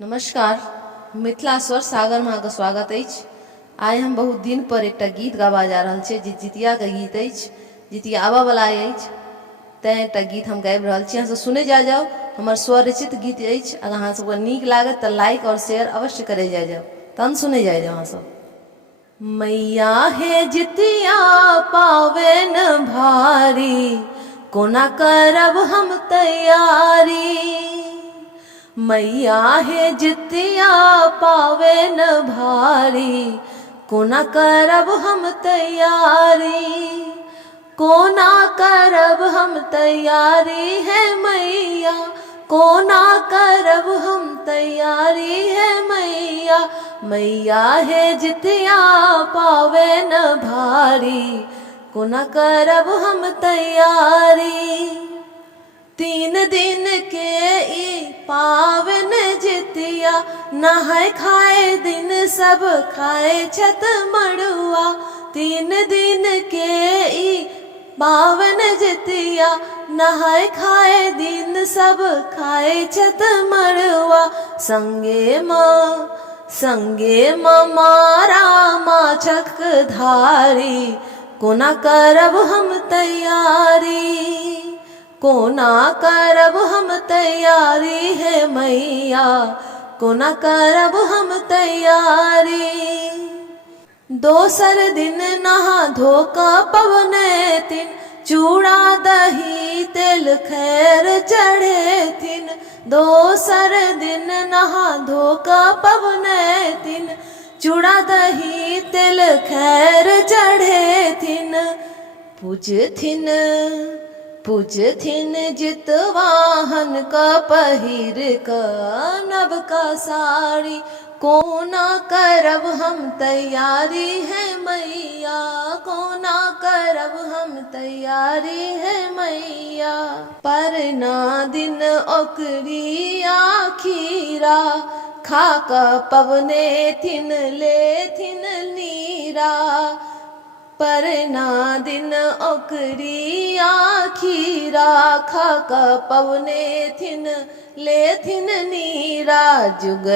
नमस्कार। मिथिला स्वर सागर में अहाँके स्वागत अछि। आइ हम बहुत दिन पर एकटा गीत गाबा जा रहल छी जे जितिया के गीत अछि। जितिया आबऽ वाला अछि, तैं एकटा गीत हम गाबि रहल छी। अहाँ सब सुने जा जाओ। हमर स्वरचित गीत अछि। अगर अहाँ सबके नीक लागत तऽ लाइक और शेयर अवश्य करे जा जाओ। तहन सुने जा जाओ अहाँ सब। मैया हे जितिया पावेन भारी, कोना करब हम तैयारी। मैया हे जितिया पावेन भारी, कोना करब हम तैयारी। कोना करब हम तैयारी है मैया, कोना करब हम तैयारी है मैया। मैया हे जितिया पावेन भारी, कोना करब हम तैयारी। 3 दिन के ई पावन जितिया, नहाय खाए दिन सब खाए छत मड़ुआ। 3 दिन के ई पावन जितिया, नहाय खाए दिन सब खाए छत मड़ुआ। संगे मारा माछक धारी, कोना करब हम तैयारी। कोना करब हम तैयारी है मैया, कोना करब हम तैयारी। दोसर दिन नहा धो कऽ पबनैतिन, चूड़ा दही तेल खैर चढ़ेथिन। दोसर दिन नहा धो कऽ पबनैतिन, चूड़ा दही तेल खैर चढ़ेथिन। पूजथिन जितवाहन का पहिर का नवका साड़ी। कोना करब हम तैयारी है मैया, कोना करब हम तैयारी है मैया। परना दिन ओकरिया खीरा, खा कऽ पबनैथिन लेथिन नीरा। परना दिन ओकरिया खीरा, खा कऽ पबनैथिन लेथिन नीरा। जुग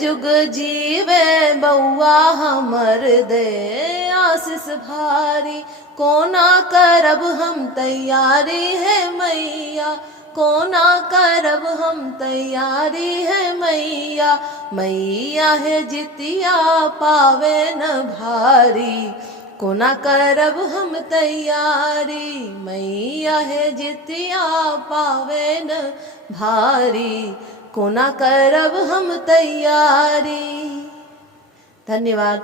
जुग जीवे बौआ हमर, दे आशीष भारी। कोना करब हम तैयारी है मैया, कोना करब हम तैयारी है मैया। मैया हे जितिया पावेन भारी, कोना करब हम तैयारी। मैया हे जितिया पावेन भारी, कोना करब हम तैयारी। धन्यवाद।